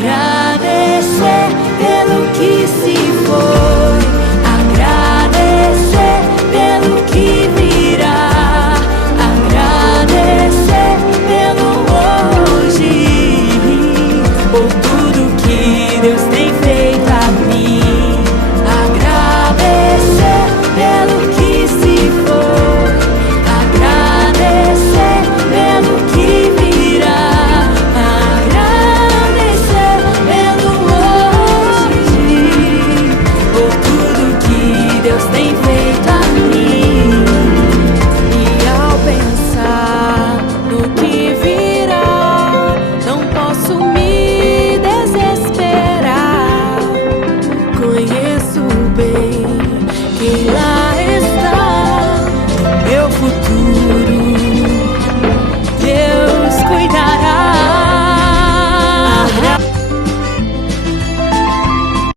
Agradecer pelo que se foi, agradecer pelo que virá, agradecer pelo hoje, por tudo que Deus tem feito.